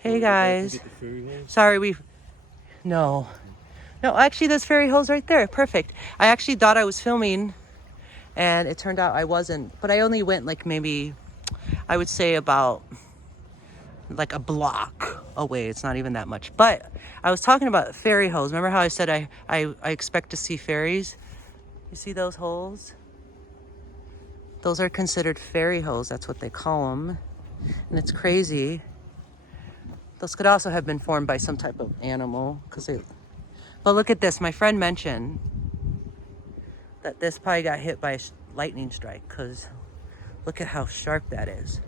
Hey guys. Sorry, no. No, actually there's fairy hose right there. Perfect. I actually thought I was filming and it turned out I wasn't. But I only went like maybe, I would say about like a block away. It's not even that much. But I was talking about fairy hose. Remember how I said I expect to see fairies? You see those holes? Those are considered fairy hose. That's what they call them. And it's crazy. Those could also have been formed by some type of animal. But look at this. My friend mentioned that this probably got hit by a lightning strike because look at how sharp that is.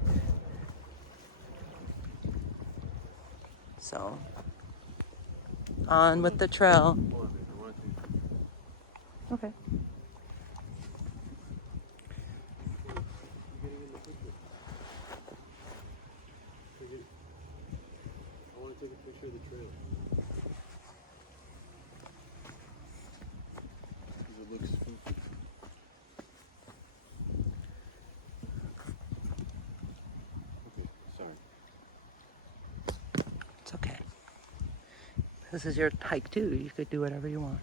So, on with the trail. Okay. I want to take a picture of the trail. Because it looks spooky. Okay, sorry. It's okay. This is your hike too. You could do whatever you want.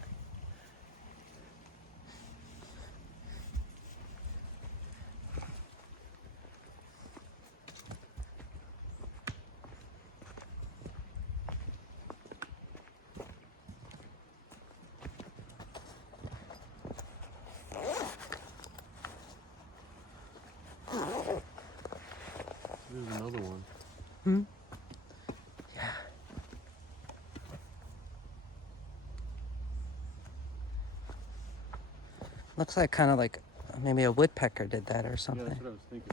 There's another one. Hmm? Yeah. Looks like kind of like maybe a woodpecker did that or something. Yeah, that's what I was thinking.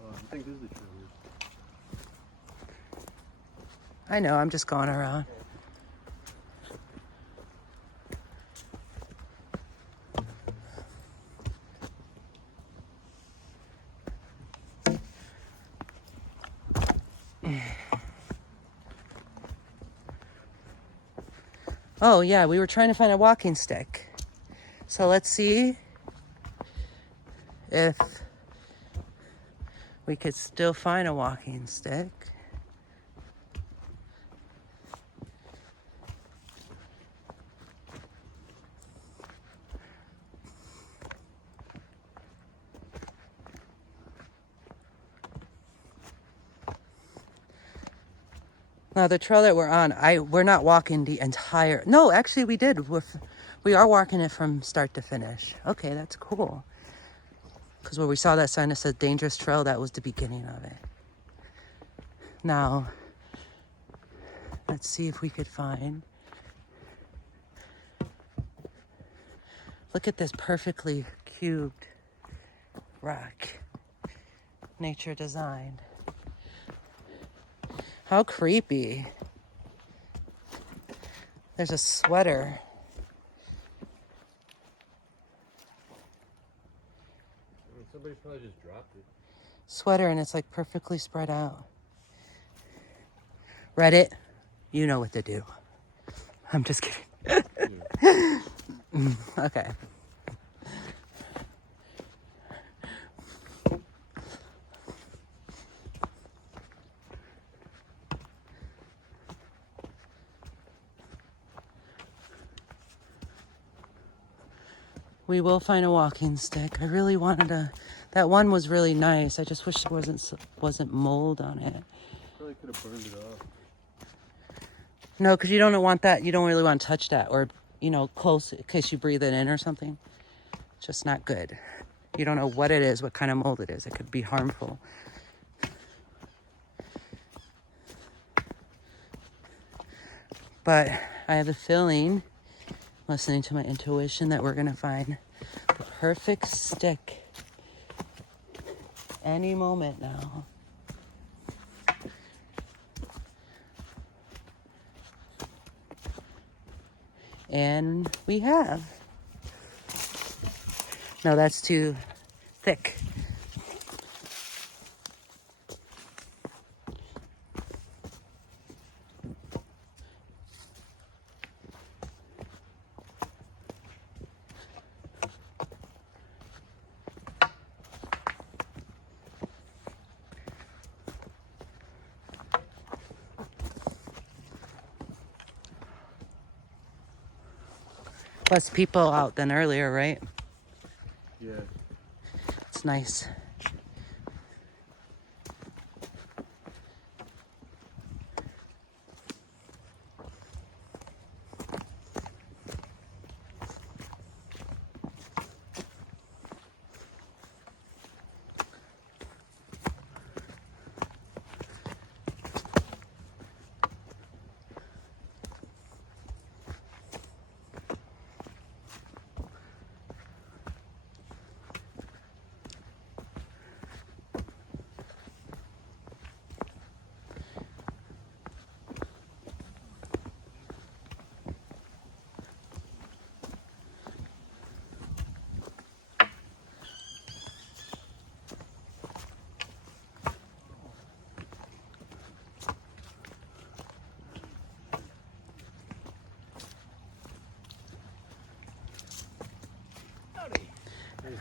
I think this is the trail. I know, I'm just going around. Oh yeah, we were trying to find a walking stick. So let's see if we could still find a walking stick. Now the trail that we're on, we're not walking the entire. No, actually we did. We are walking it from start to finish. Okay, that's cool. Because where we saw that sign that said dangerous trail, that was the beginning of it. Now, let's see if we could find. Look at this perfectly cubed rock. Nature designed. How creepy. There's a sweater. Somebody probably just dropped it. Sweater and it's like perfectly spread out. Reddit, you know what to do. I'm just kidding. Okay. We will find a walking stick. I really wanted to. That one was really nice. I just wish there wasn't mold on it. Probably could have burned it off. No, because you don't want that. You don't really want to touch that, or close in case you breathe it in or something. It's just not good. You don't know what it is, what kind of mold it is. It could be harmful. But I have a feeling, listening to my intuition, that we're gonna find the perfect stick any moment now. And we have. No, that's too thick. Less people out than earlier, right? Yeah. It's nice.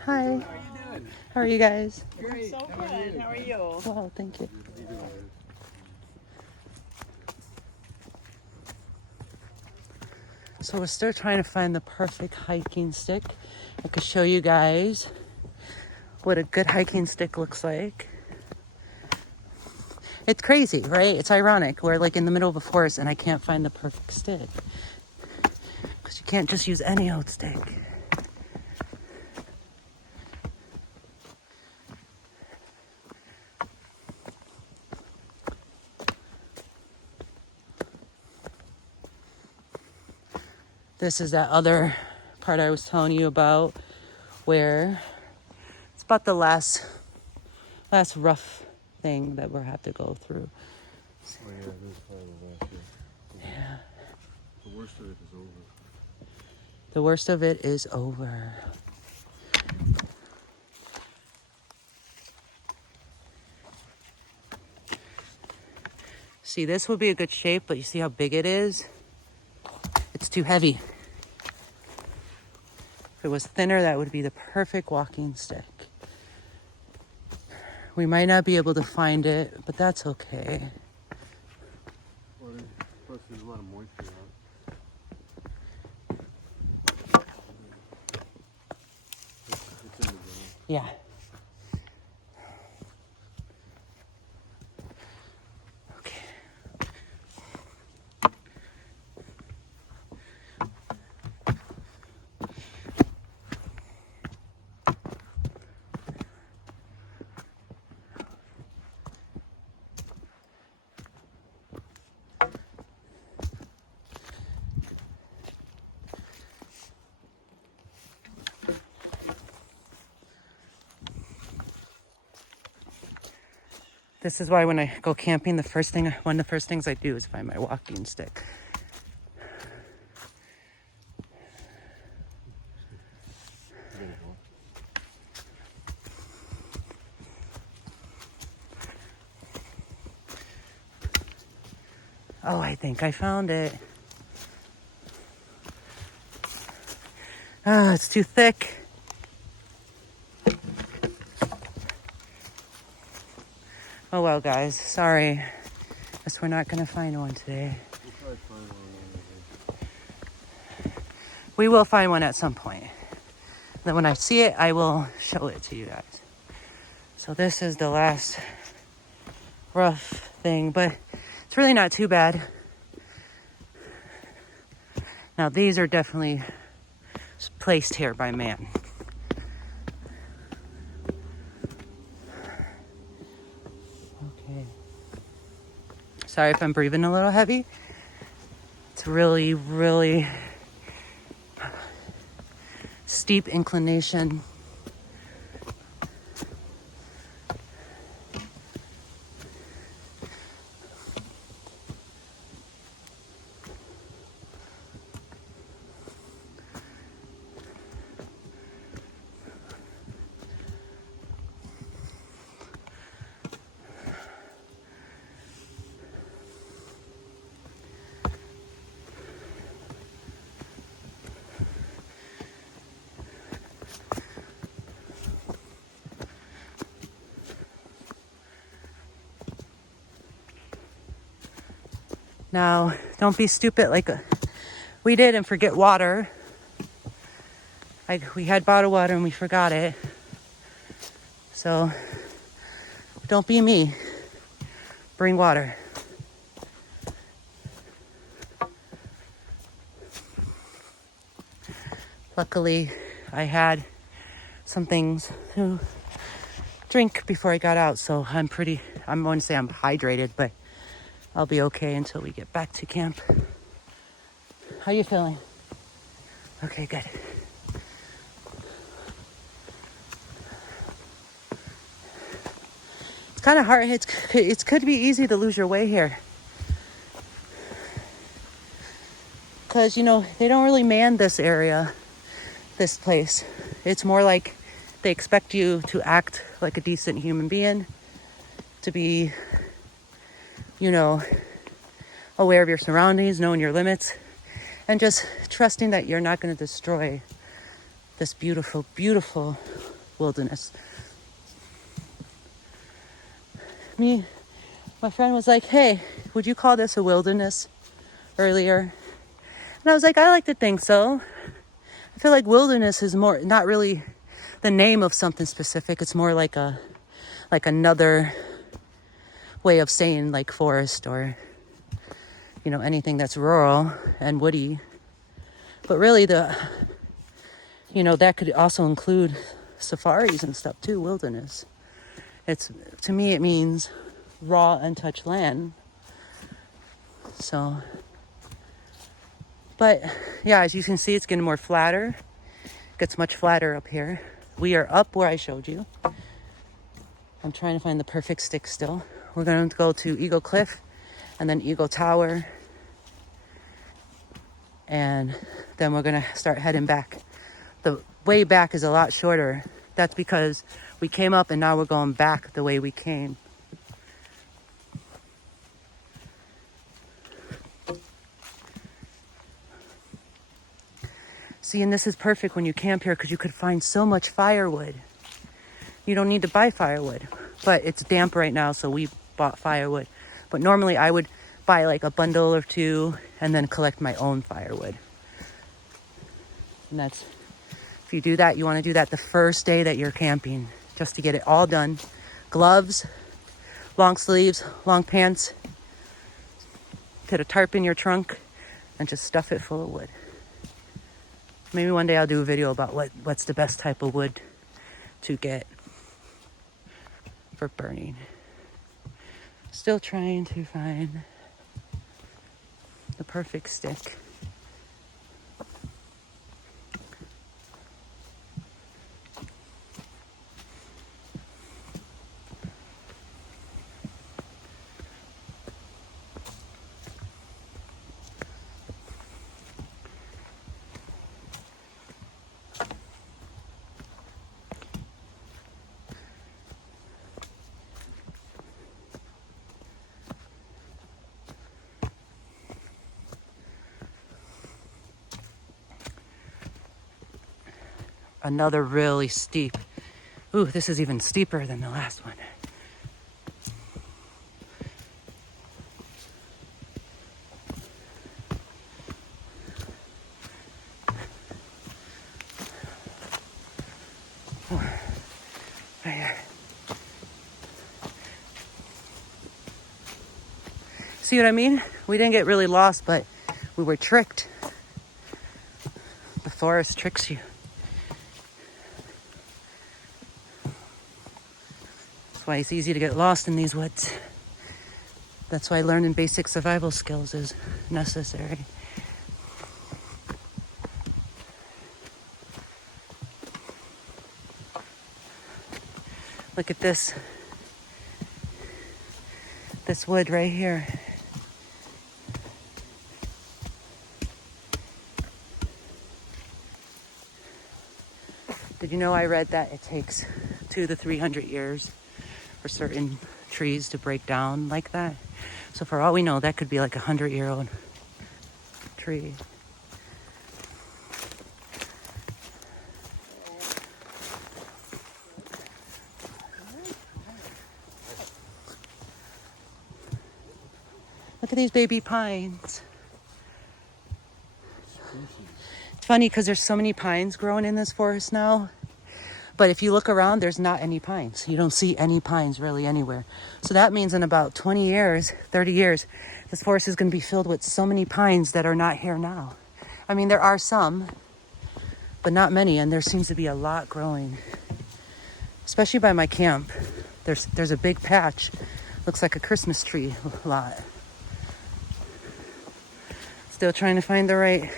Hi. How are you doing? How are you guys? Great. So good. How are you? Wow, thank you. So we're still trying to find the perfect hiking stick. I could show you guys what a good hiking stick looks like. It's crazy, right? It's ironic. We're like in the middle of a forest and I can't find the perfect stick. Because you can't just use any old stick. This is that other part I was telling you about where it's about the last rough thing that we'll have to go through. Oh yeah, this is probably the last year. Yeah. The worst of it is over. The worst of it is over. See, this would be a good shape, but you see how big it is? It's too heavy. If it was thinner, that would be the perfect walking stick. We might not be able to find it, but that's okay. Well, plus there's a lot of moisture on it. It's in the ground. Yeah. Okay. This is why when I go camping, one of the first things I do is find my walking stick. There you go. Oh, I think I found it. Ah, it's too thick. Oh well, guys, sorry. Guess we're not gonna find one today. We'll probably find one over here. We will find one at some point. Then when I see it, I will show it to you guys. So this is the last rough thing, but it's really not too bad. Now these are definitely placed here by man. Okay. Sorry if I'm breathing a little heavy. It's really, really steep inclination. Now, don't be stupid like we did and forget water. We had bottled water and we forgot it. So don't be me. Bring water. Luckily, I had some things to drink before I got out, so I'm going to say I'm hydrated, but I'll be okay until we get back to camp. How you feeling? Okay, good. It's kind of hard. It could be easy to lose your way here. Because, they don't really man this area, this place. It's more like they expect you to act like a decent human being, to be, aware of your surroundings, knowing your limits, and just trusting that you're not going to destroy this beautiful, beautiful wilderness. My friend was like, hey, would you call this a wilderness earlier? And I was like, I like to think so. I feel like wilderness is more, not really the name of something specific. It's more like another way of saying like forest or, anything that's rural and woody. But really that could also include safaris and stuff too, wilderness. To me, it means raw, untouched land. So, but yeah, as you can see, it's getting more flatter. It gets much flatter up here. We are up where I showed you. I'm trying to find the perfect stick still. We're going to go to Eagle Cliff and then Eagle Tower. And then we're going to start heading back. The way back is a lot shorter. That's because we came up and now we're going back the way we came. See, and this is perfect when you camp here because you could find so much firewood. You don't need to buy firewood, but it's damp right now, so we bought firewood. But normally I would buy like a bundle or two and then collect my own firewood. And if you do that, you want to do that the first day that you're camping, just to get it all done. Gloves, long sleeves, long pants. Put a tarp in your trunk and just stuff it full of wood. Maybe one day I'll do a video about what's the best type of wood to get for burning. Still trying to find the perfect stick. Another really steep. Ooh, this is even steeper than the last one. Oh, right here. See what I mean? We didn't get really lost, but we were tricked. The forest tricks you. That's why it's easy to get lost in these woods. That's why learning basic survival skills is necessary. Look at this. This wood right here. Did you know I read that it takes 200 to 300 years for certain trees to break down like that? So for all we know, that could be like 100-year-old tree. Look at these baby pines. funny because there's so many pines growing in this forest now. But if you look around, there's not any pines. You don't see any pines really anywhere. So that means in about 20 years, 30 years, this forest is going to be filled with so many pines that are not here now. I mean, there are some, but not many. And there seems to be a lot growing, especially by my camp. There's a big patch. Looks like a Christmas tree lot. Still trying to find the right.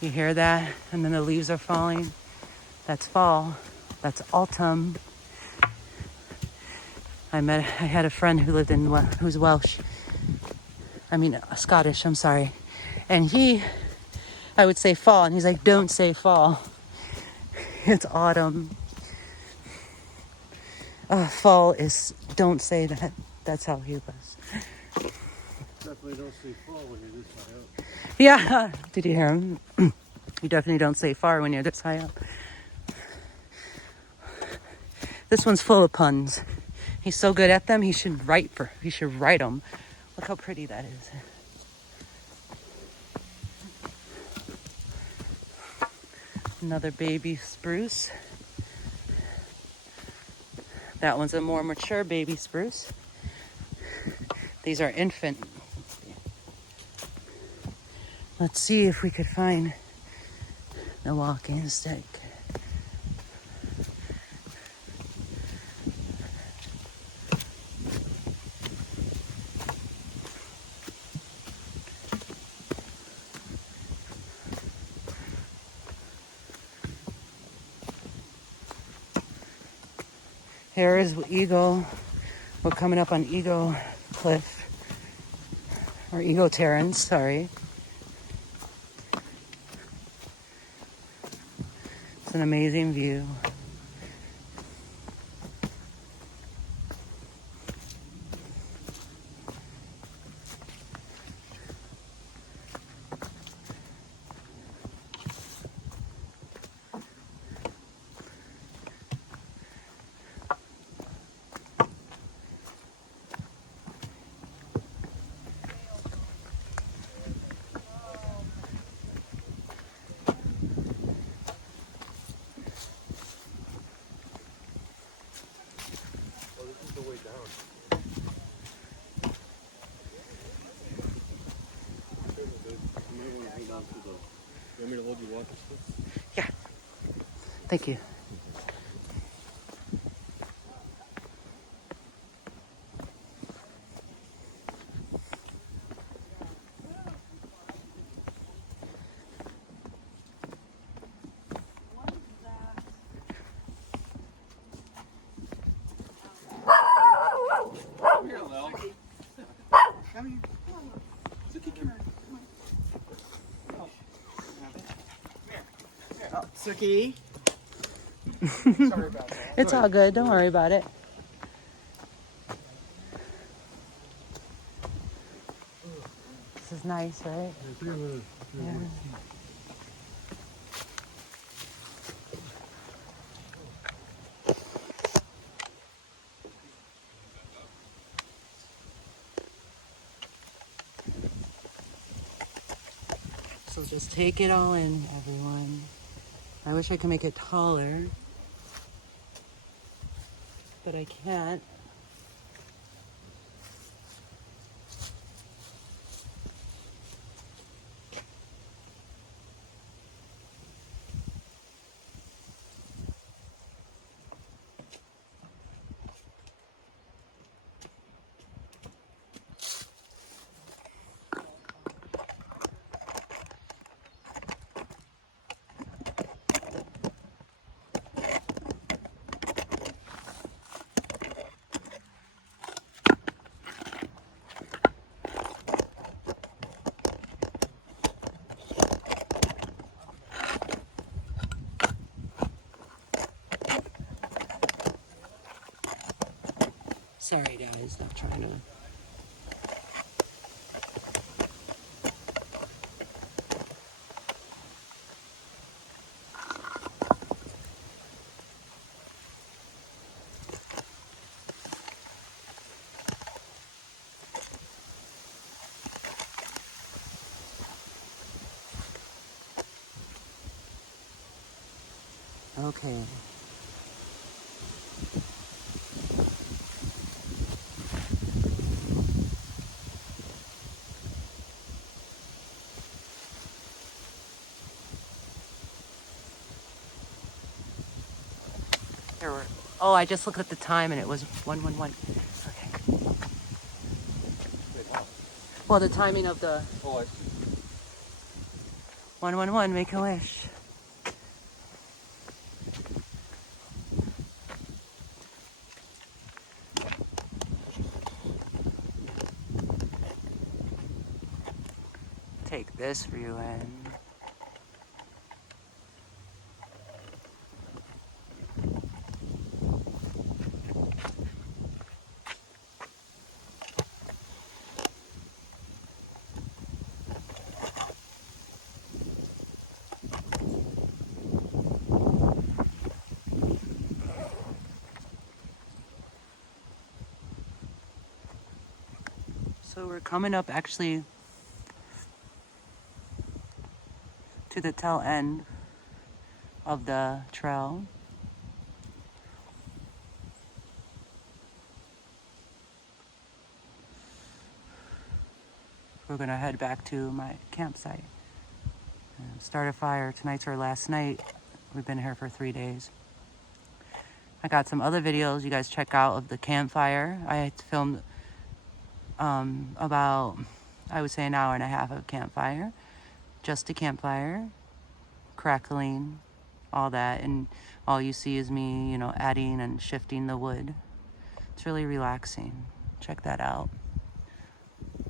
You hear that? And then the leaves are falling. That's fall. That's autumn. I had a friend who lived who's Welsh. Scottish, I'm sorry. And I would say fall, and he's like, don't say fall. It's autumn. Fall is, don't say that. That's how he was. Definitely don't say fall when you're this high up. Yeah, did you hear him? You definitely don't say far when you're this high up. This one's full of puns. He's so good at them, he should write them. Look how pretty that is. Another baby spruce. That one's a more mature baby spruce. These are infant. Let's see if we could find the walking stick. Here is Eagle. We're coming up on Eagle Cliff. Or Eagle Terrace, sorry. It's an amazing view. You want me to hold your walking stick? Yeah. Thank you. Come here, Lil. Come here. Suki, come here. Oh, Suki. Sorry about that. It's all good. Don't worry about it. This is nice, right? Yeah. So just take it all in, everyone. I wish I could make it taller, but I can't. Sorry guys, not trying to. Okay. There were, oh, I just looked at the time and it was 1:11. Okay. Well, the timing of the Oh, I see. 1:11, make a wish. Take this view in. So we're coming up actually to the tail end of the trail. We're gonna head back to my campsite and start a fire. Tonight's our last night. We've been here for 3 days. I got some other videos you guys check out of the campfire. I filmed about, I would say, an hour and a half of campfire. Just a campfire, crackling, all that, and all you see is me, you know, adding and shifting the wood. It's really relaxing. Check that out.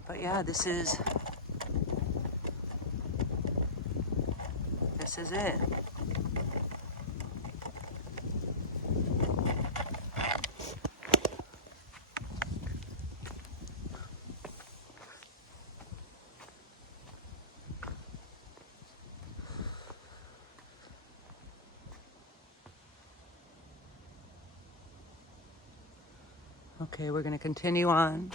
But yeah, this is it. Okay, we're gonna continue on.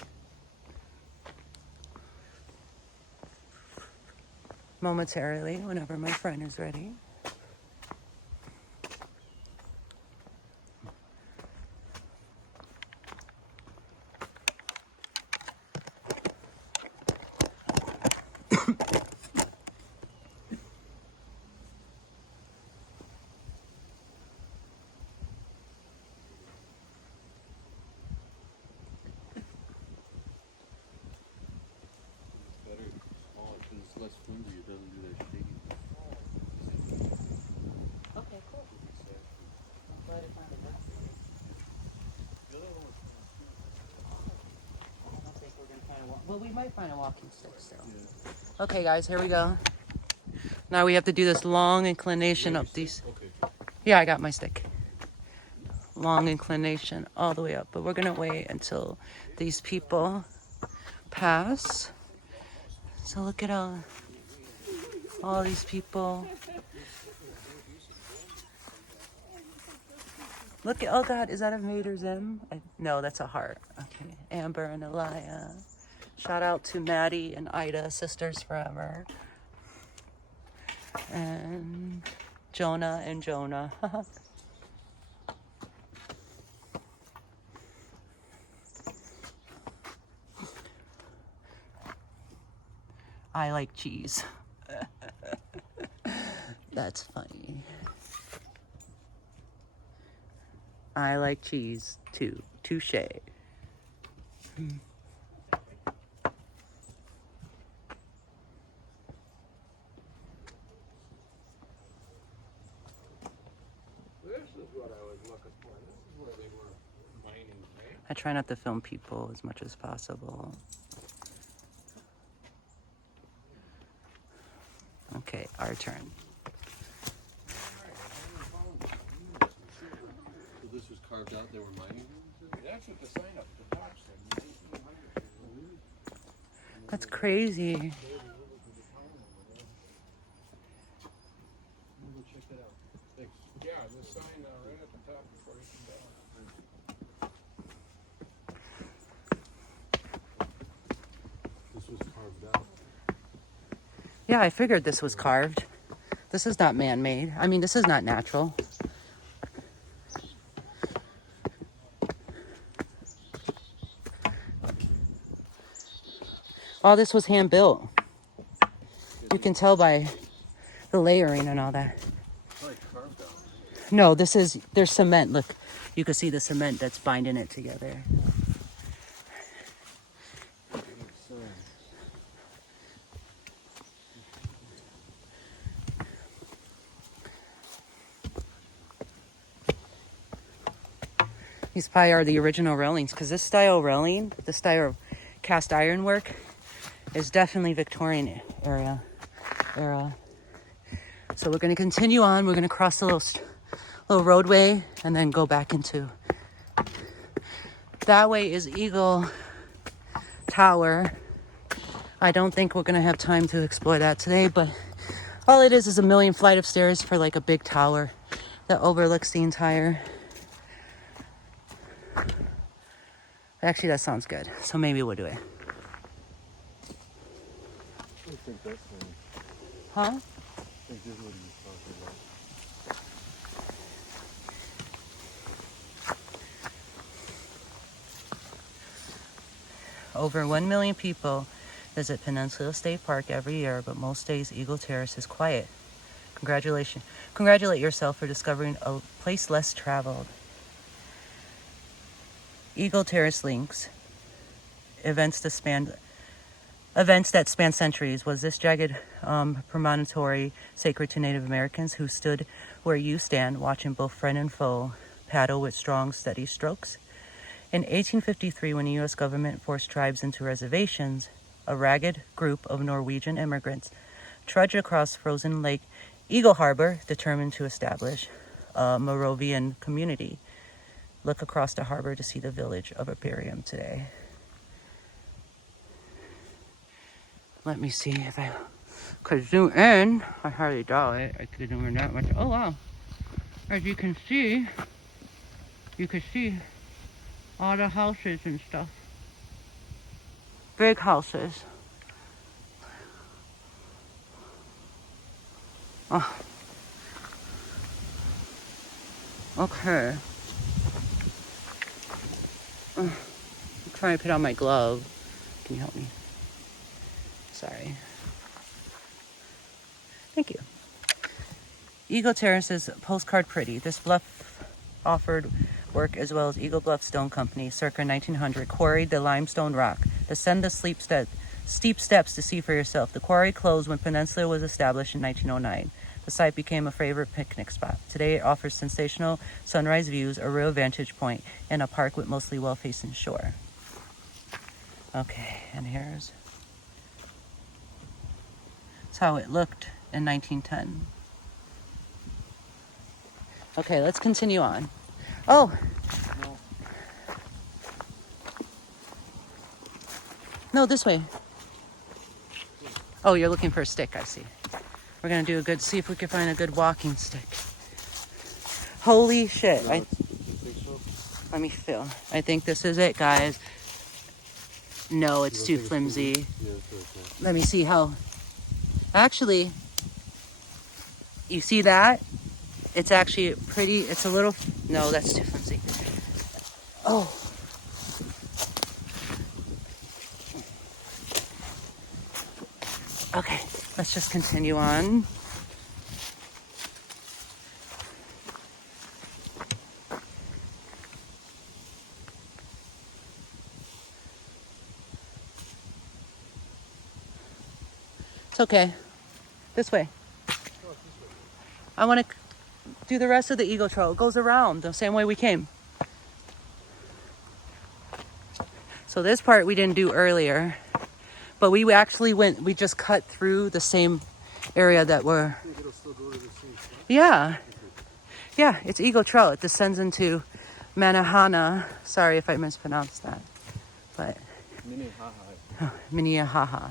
Momentarily, whenever my friend is ready. Better smaller because it's less flimsy. It doesn't do that shaking. Okay, cool. I'm glad I found it. The other one was I don't think we're gonna find a well, we might find a walking stick still. yeah. Okay, guys, here we go. Now we have to do this long inclination up these. Okay. Yeah, I got my stick. Long inclination all the way up, but we're gonna wait until these people pass. So look at all these people. Look at, oh God, is that a Mater's M? No, that's a heart. Okay, Amber and Elia. Shout out to Maddie and Ida, sisters forever. And Jonah and Jonah. I like cheese. That's funny. I like cheese too. Touche. This is what I was looking for. This is where they were mining, right? I try not to film people as much as possible. Okay, our turn. So this was carved out. They were mining. That's what the sign up at the top said. 1900. That's crazy. We'll go check that out. Thanks. Yeah, the sign right at the top before you come down. This was carved out. Yeah, I figured this was carved. This is not man-made. I mean, this is not natural. All this was hand-built. You can tell by the layering and all that. Probably carved out. No, there's cement. Look, you can see the cement that's binding it together. These probably are the original railings, because this style railing, the style of cast iron work, is definitely Victorian era. So we're going to continue on. We're going to cross the little roadway and then go back into. That way is Eagle Tower. I don't think we're going to have time to explore that today, but all it is a million flight of stairs for like a big tower that overlooks the entire. Actually, that sounds good. So maybe we'll do it. I think that's one. Huh? I think this is what he's talking about. Over 1 million people visit Peninsula State Park every year, but most days Eagle Terrace is quiet. Congratulate yourself for discovering a place less traveled. Eagle Terrace links events that span centuries. Was this jagged promontory sacred to Native Americans who stood where you stand, watching both friend and foe paddle with strong, steady strokes? In 1853, when the U.S. government forced tribes into reservations, a ragged group of Norwegian immigrants trudged across frozen Lake Eagle Harbor, determined to establish a Moravian community. Look across the harbor to see the village of Imperium today. Let me see if I could zoom in. I hardly doubt it. I could zoom in that much. Oh wow. As you can see all the houses and stuff. Big houses. Oh. Okay. I'm trying to put on my glove. Can you help me? Sorry. Thank you. Eagle Terrace is postcard pretty. This bluff offered work as well as Eagle Bluff Stone Company, circa 1900, quarried the limestone rock. Descend the steep steps to see for yourself. The quarry closed when Peninsula was established in 1909. The site became a favorite picnic spot. Today it offers sensational sunrise views, a real vantage point, and a park with mostly well-facing shore. Okay, and here's how it looked in 1910. Okay, let's continue on. Oh! No, this way. Oh, you're looking for a stick, I see. We're gonna see if we can find a good walking stick. Holy shit. You think so? Let me feel. I think this is it, guys. No, it's too flimsy. Yeah, it's okay. Let me see how. Actually, you see that? It's actually pretty. It's a little. No, that's too flimsy. Oh. Okay, let's just continue on. It's okay. This way. I want to do the rest of the Eagle Trail. It goes around the same way we came. So this part we didn't do earlier, but we actually we just cut through the same area that we're. I think it'll still go to the same spot. Yeah. Yeah, it's Eagle Trail. It descends into Minnehaha. Sorry if I mispronounced that. But Minnehaha. Minnehaha.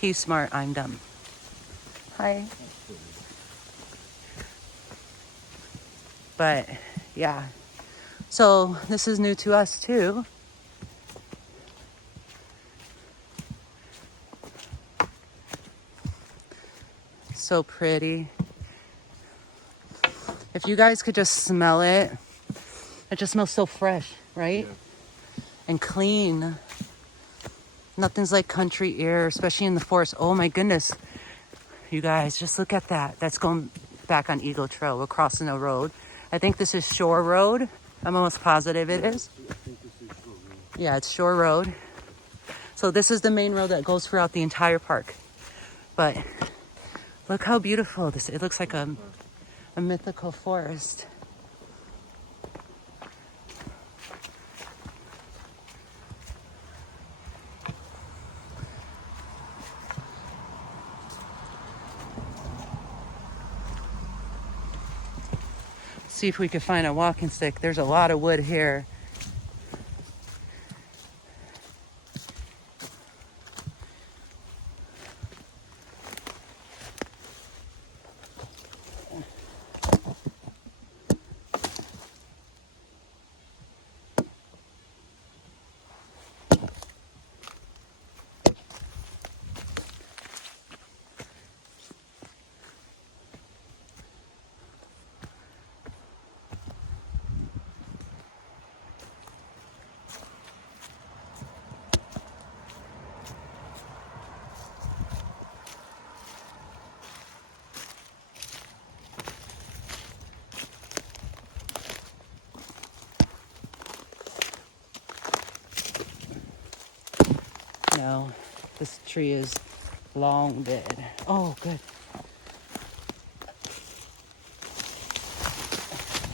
He's smart, I'm dumb. Hi. But yeah. So this is new to us too. So pretty. If you guys could just smell it. It just smells so fresh, right? Yeah. And clean. Nothing's like country air, especially in the forest. Oh my goodness. You guys, just look at that. That's going back on Eagle Trail. We're crossing a road. I think this is Shore Road. I'm almost positive it is. I think this is Shore Road. Yeah, it's Shore Road. So this is the main road that goes throughout the entire park. But look how beautiful this is. It looks like a mythical forest. See if we could find a walking stick. There's a lot of wood here. No, this tree is long dead. Oh, good.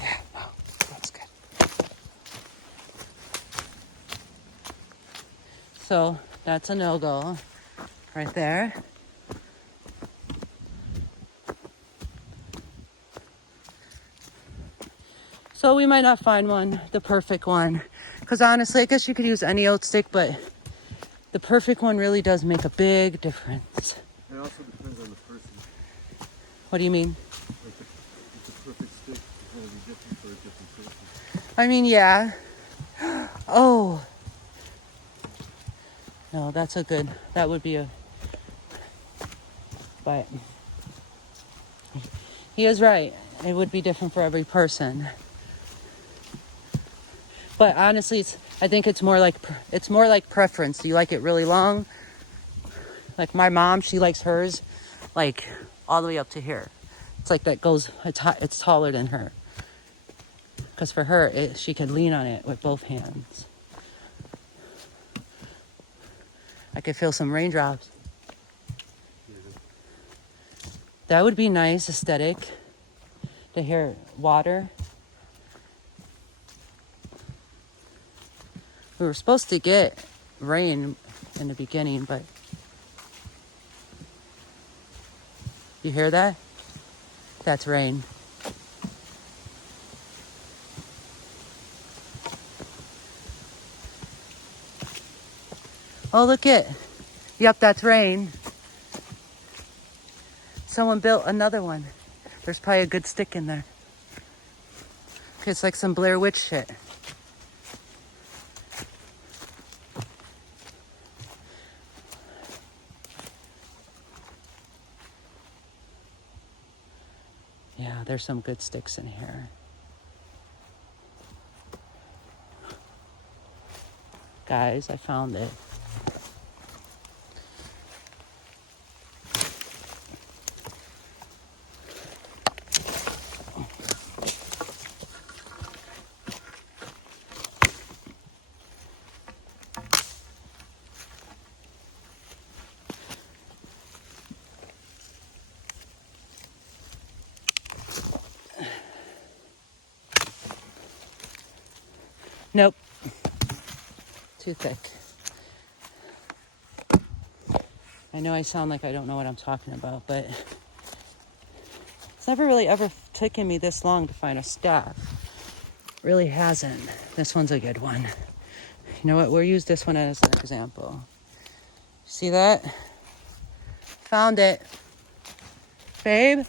Yeah, no, that's good. So that's a no-go right there. So we might not find one, the perfect one. Because honestly, I guess you could use any old stick, but the perfect one really does make a big difference. It also depends on the person. What do you mean? Like the perfect stick is going to be different for a different person. I mean, yeah. Oh. No, that's a good, that would be a, but he is right. It would be different for every person. But honestly, I think it's more like preference. Do you like it really long? Like my mom, she likes hers like all the way up to here. It's like that goes, it's taller than her. Because for her, she can lean on it with both hands. I could feel some raindrops. That would be nice, aesthetic, to hear water. We were supposed to get rain in the beginning, but you hear that? That's rain. Oh, look it. Yep, that's rain. Someone built another one. There's probably a good stick in there. It's like some Blair Witch shit. Yeah, there's some good sticks in here. Guys, I found it. Nope. Too thick. I know I sound like I don't know what I'm talking about, but it's never really ever taken me this long to find a staff. really hasn't. This one's a good one. You know what? We'll use this one as an example. See that? Found it. Babe?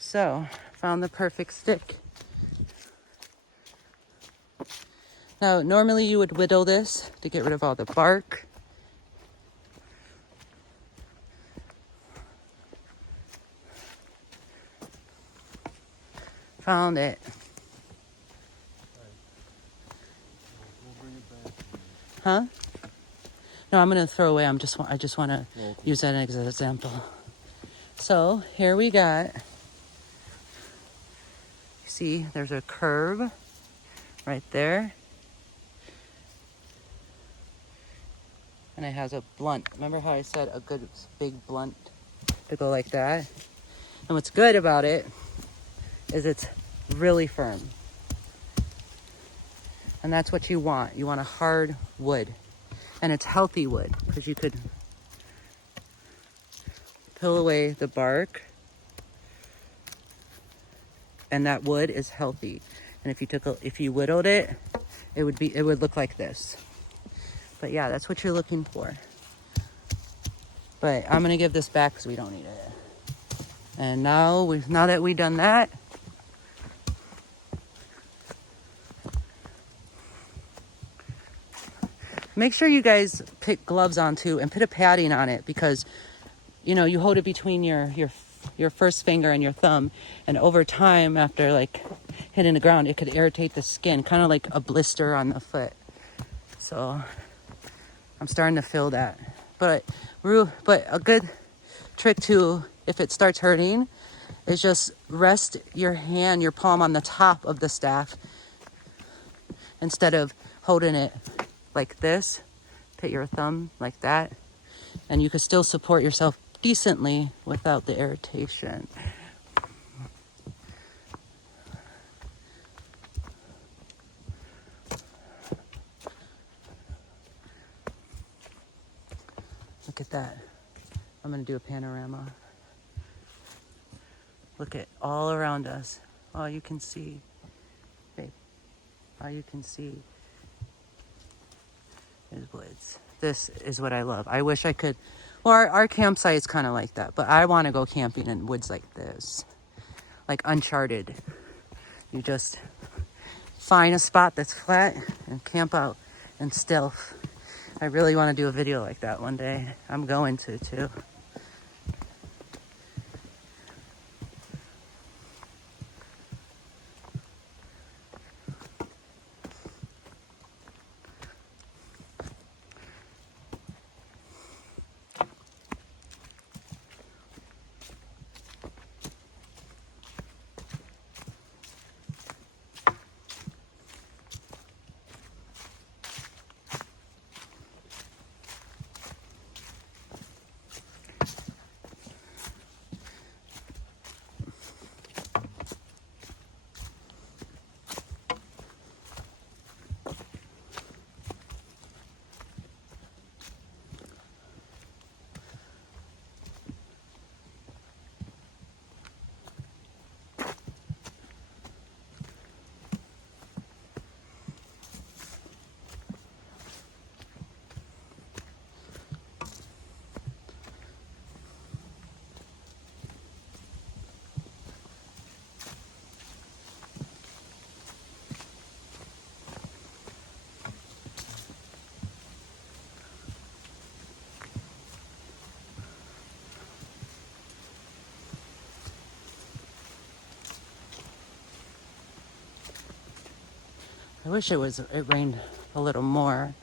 So, found the perfect stick. Now, normally you would whittle this to get rid of all the bark. Found it. Huh? No, I'm gonna throw away. I just want to use that as an example. So here we got. See, there's a curve right there, and it has a blunt. Remember how I said a good big blunt to go like that? And what's good about it is it's really firm. And that's what you want. You want a hard wood. And it's healthy wood because you could peel away the bark. And that wood is healthy. And if you whittled it, it would look like this. But yeah, that's what you're looking for. But I'm gonna give this back because we don't need it. And now that we've done that, make sure you guys pick gloves on too and put a padding on it because, you know, you hold it between your first finger and your thumb, and over time, after like hitting the ground, it could irritate the skin, kind of like a blister on the foot. So I'm starting to feel that. But a good trick too, if it starts hurting, is just rest your palm on the top of the staff instead of holding it like this. Put your thumb like that, and you can still support yourself decently without the irritation. Look at that. I'm gonna do a panorama. Look at all around us. All you can see, babe. All you can see is woods. This is what I love. I wish I could. Well, our campsite is kind of like that, but I want to go camping in woods like this, like uncharted. You just find a spot that's flat and camp out in stealth. I really want to do a video like that one day. I'm going to too. I wish it rained a little more.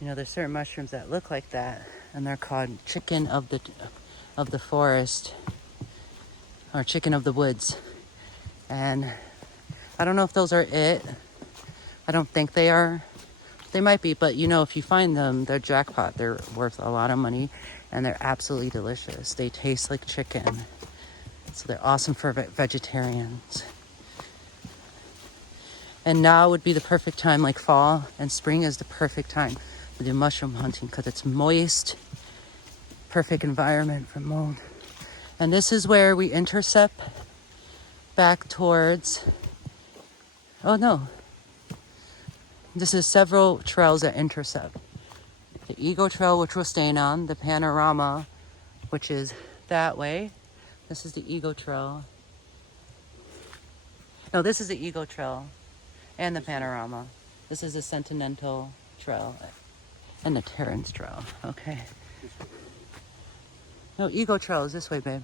You know, there's certain mushrooms that look like that, and they're called chicken of the forest, or chicken of the woods. And I don't know if those are it, I don't think they are. They might be, but you know, if you find them, they're jackpot. They're worth a lot of money, and they're absolutely delicious. They taste like chicken, so they're awesome for vegetarians. And now would be the perfect time, like fall and spring is the perfect time to do mushroom hunting because it's moist, perfect environment for mold. And this is where we intercept back towards, oh no, this is several trails that intercept. The Eagle Trail, which we're staying on, the Panorama, which is that way. This is the Eagle Trail. No, this is the Eagle Trail and the Panorama. This is the Sentinel Trail and the Terrence Trail. Okay. No, Eagle Trail is this way, babe.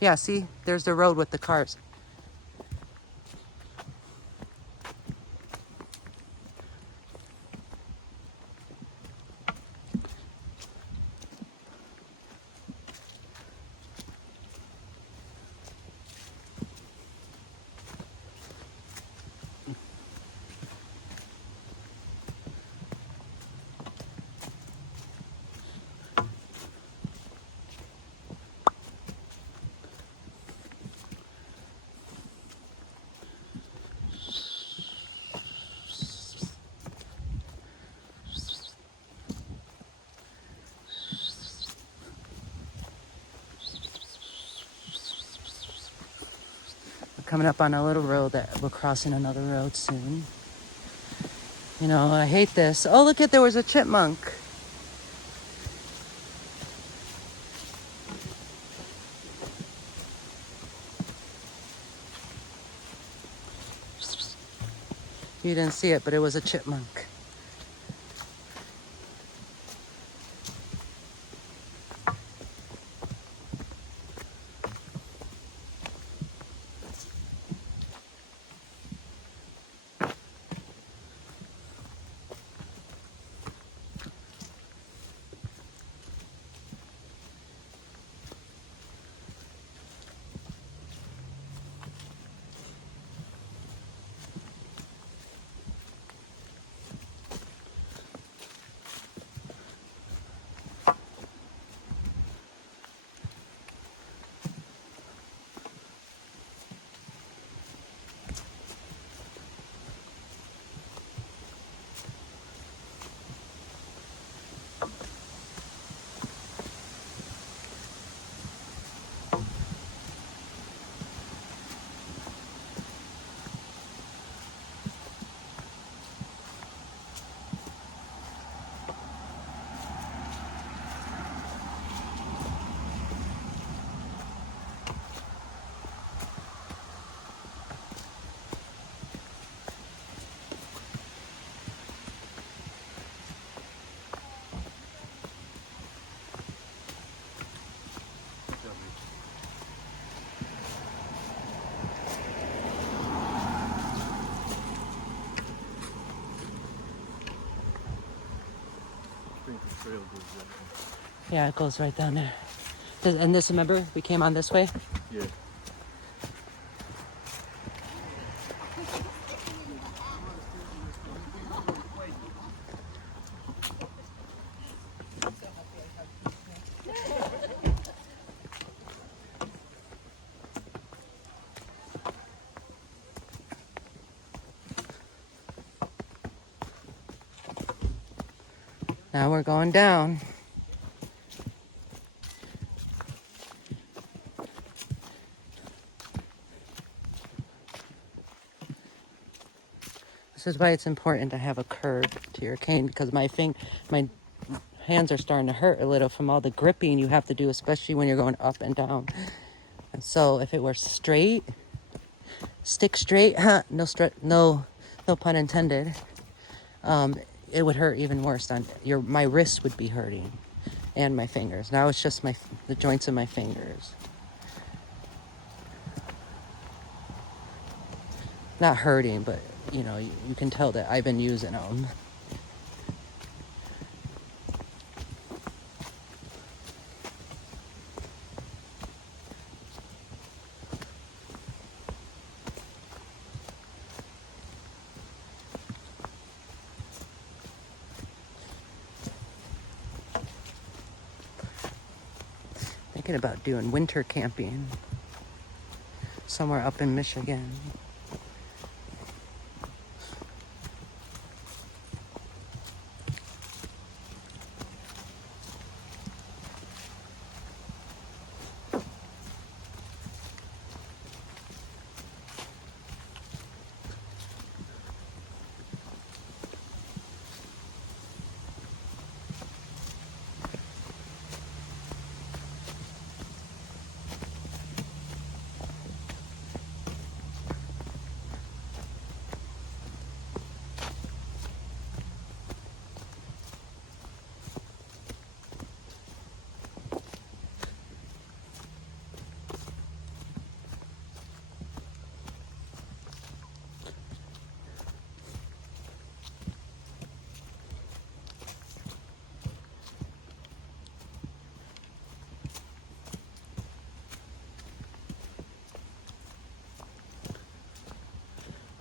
Yeah, see? There's the road with the cars. Coming up on a little road that we're crossing another road soon. You know, I hate this. Oh, look at, there was a chipmunk. You didn't see it, but it was a chipmunk. Yeah, it goes right down there. And this, remember, we came on this way? Yeah. Now we're going down. This is why it's important to have a curb to your cane, because my hands are starting to hurt a little from all the gripping you have to do, especially when you're going up and down. And so if it were straight, stick straight, no pun intended, it would hurt even worse. My wrists would be hurting and my fingers. Now it's just the joints of my fingers. Not hurting, but you know, you can tell that I've been using them. Thinking about doing winter camping somewhere up in Michigan.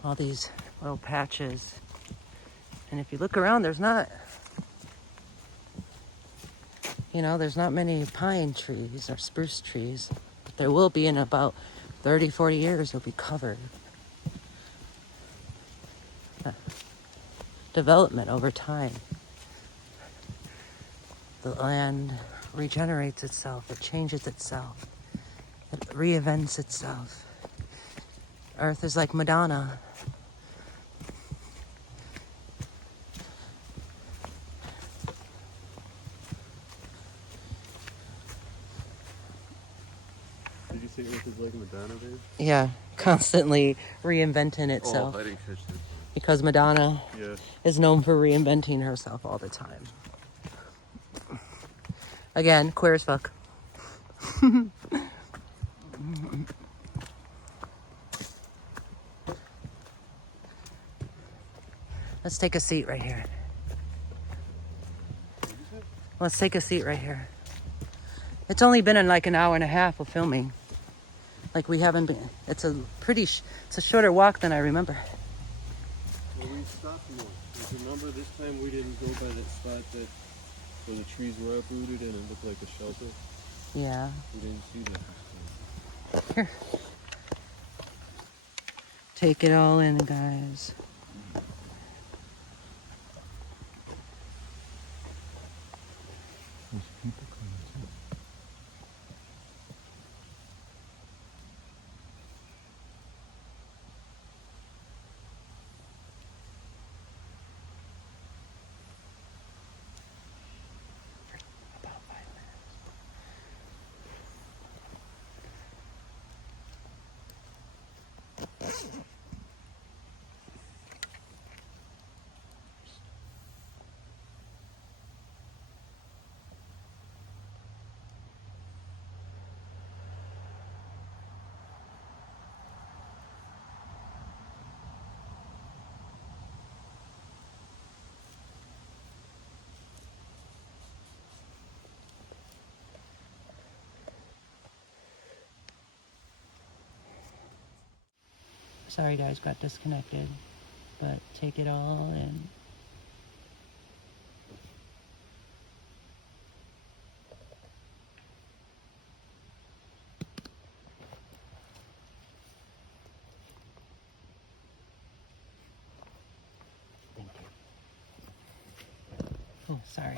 All these little patches. And if you look around, there's not, there's not many pine trees or spruce trees. But there will be in about 30, 40 years, it'll be covered. Development over time. The land regenerates itself, it changes itself, it reinvents itself. Earth is like Madonna. Did you say Earth is like Madonna, babe? Yeah, constantly reinventing itself. Oh, I didn't catch that. Because Madonna is known for reinventing herself all the time. Again, queer as fuck. Let's take a seat right here. Let's take a seat right here. It's only been in like an hour and a half of filming. Like we haven't been, it's a shorter walk than I remember. Well, we stopped more. Remember this time we didn't go by that spot where the trees were uprooted and it looked like a shelter? Yeah. We didn't see that this time. Here. Take it all in, guys. There's people coming too. About 5 minutes. Sorry guys, got disconnected, but take it all in. Thank you. Oh, sorry.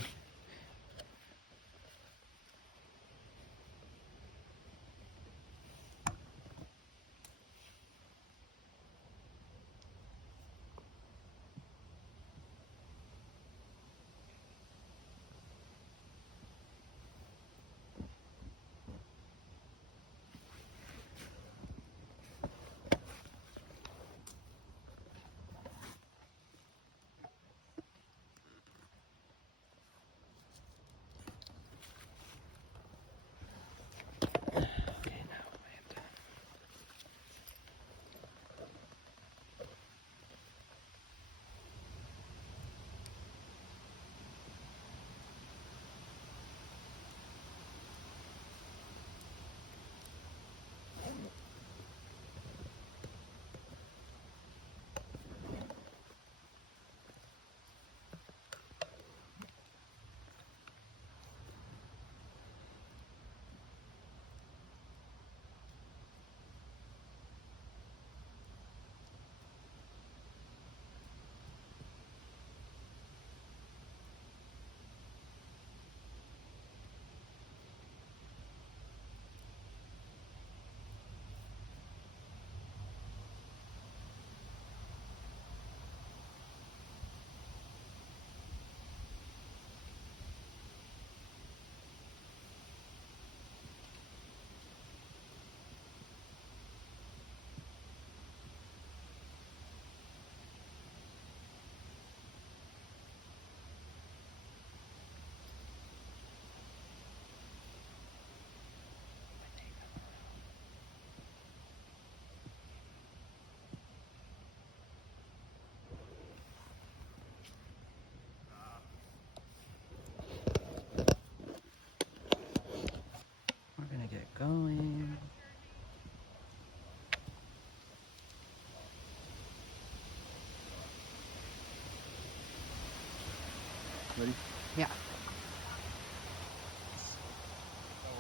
Ready? Yeah.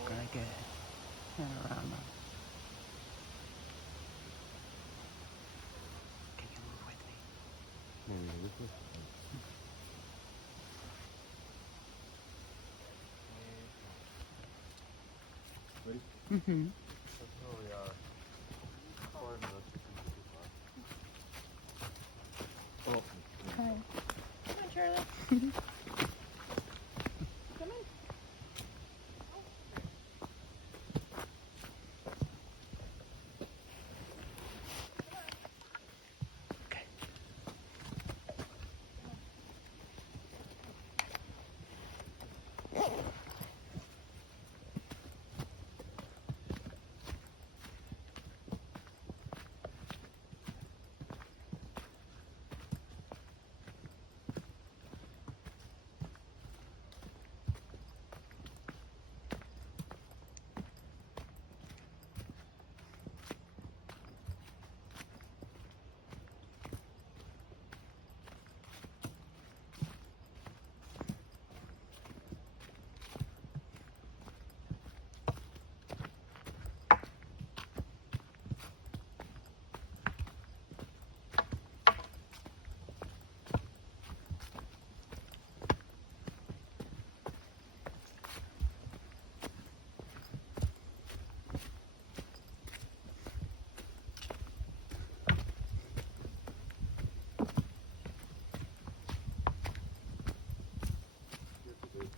Gonna get panorama. Can you move with me? Maybe this way. Ready? Mm-hmm. That's where we are. 4 minutes. Oh. Hi. Come on, Charlie. Come on. Okay.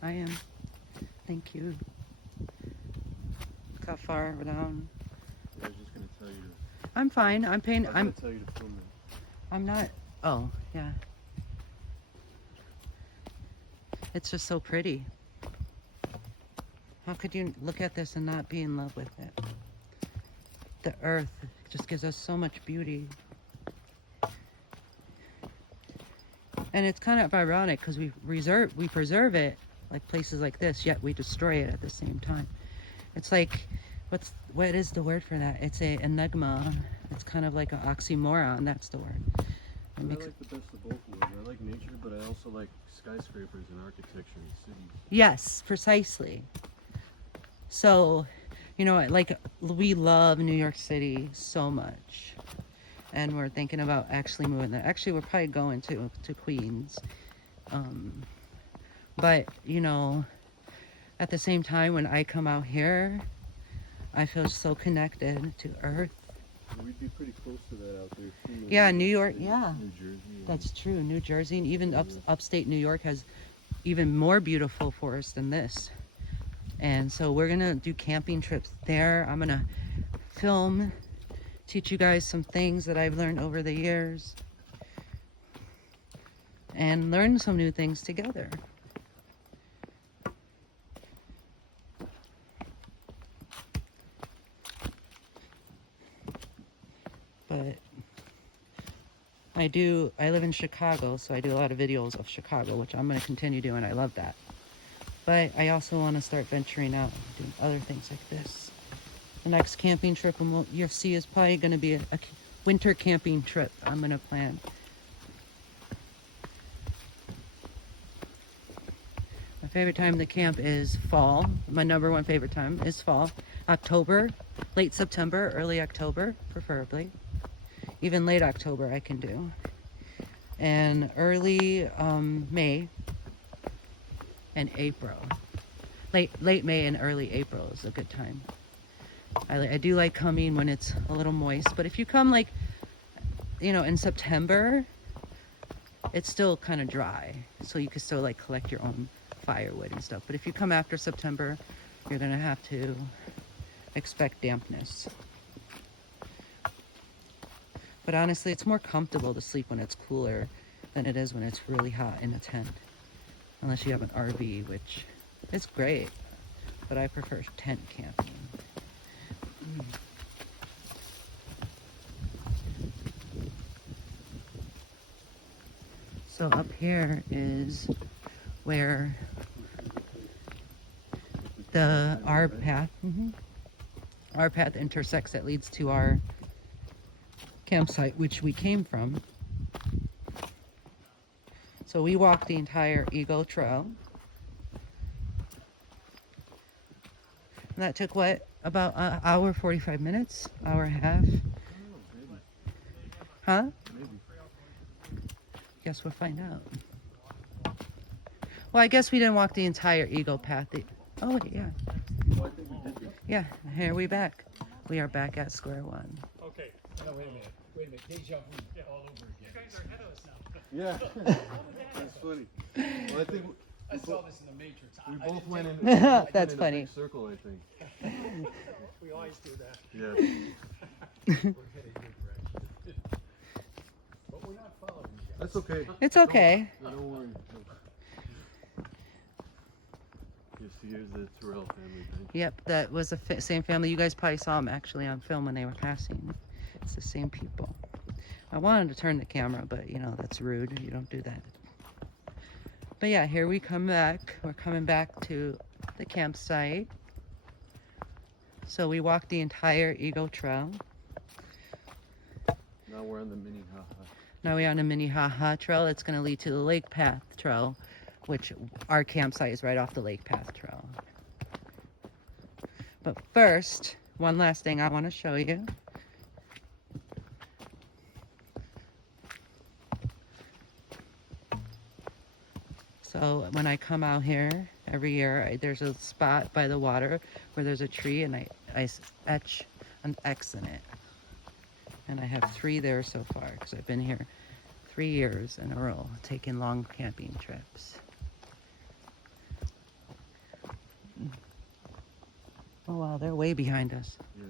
I am. Thank you. Look how far down. I was just gonna tell you to. I'm fine. I'm paying. I was gonna tell you to film it. I'm not. Oh, yeah. It's just so pretty. How could you look at this and not be in love with it? The earth just gives us so much beauty. And it's kind of ironic because we preserve it, like places like this, yet we destroy it at the same time. It's like, what is the word for that? It's a enigma. It's kind of like an oxymoron. That's the word. I like the best of both worlds. I like nature, but I also like skyscrapers and architecture and cities. Yes, precisely. So, you know, like we love New York City so much, and we're thinking about actually moving there. Actually, we're probably going to Queens, but you know, at the same time, when I come out here, I feel so connected to Earth. We'd be pretty close to that out there too. Yeah, New York. Yeah, New Jersey. that's true. New Jersey, and even upstate New York has even more beautiful forests than this. And so we're gonna do camping trips there. I'm gonna film, teach you guys some things that I've learned over the years, and learn some new things together. But I live in Chicago, so I do a lot of videos of Chicago, which I'm going to continue doing. I love that. But I also want to start venturing out and doing other things like this. The next camping trip you'll see is probably going to be a winter camping trip I'm going to plan. My favorite time to camp is fall. My number one favorite time is fall. October, late September, early October, preferably. Even late October I can do. And early May and April. Late May and early April is a good time. I do like coming when it's a little moist, but if you come like, you know, in September, it's still kind of dry, so you can still like collect your own firewood and stuff. But if you come after September, you're gonna have to expect dampness. But honestly, it's more comfortable to sleep when it's cooler than it is when it's really hot in a tent. Unless you have an RV, which is great, but I prefer tent camping. So up here is where our path intersects, that leads to our campsite, which we came from. So we walked the entire Eagle Trail. And that took what? About an hour, 45 minutes? Hour and a half? Huh? Guess we'll find out. Well, I guess we didn't walk the entire Eagle Path. Oh, wait, yeah. Yeah, here we back. We are back at square one. Okay. No, wait a minute. Wait a minute. Deja vu all over again. You guys are ahead of us now. Yeah. That's funny. Well, I think I saw this in the Matrix. we both went in. That's in funny. A big circle, I think. We always do that. Yeah. We're heading your direction. But we're not following you guys. That's okay. It's okay. Don't worry. Here's the Terrell family thing. Yep, that was the same family. You guys probably saw them actually on film when they were passing. It's the same people. I wanted to turn the camera, but you know, that's rude. You don't do that. But yeah, here we come back. We're coming back to the campsite. So we walked the entire Eagle Trail. Now we're on the Minnehaha. Now we're on the Minnehaha Trail. It's going to lead to the Lake Path Trail, which our campsite is right off the Lake Path Trail. But first, one last thing I want to show you. So when I come out here every year, there's a spot by the water where there's a tree, and I etch an X in it. And I have 3 there so far because I've been here 3 years in a row taking long camping trips. Oh wow, they're way behind us. Yeah.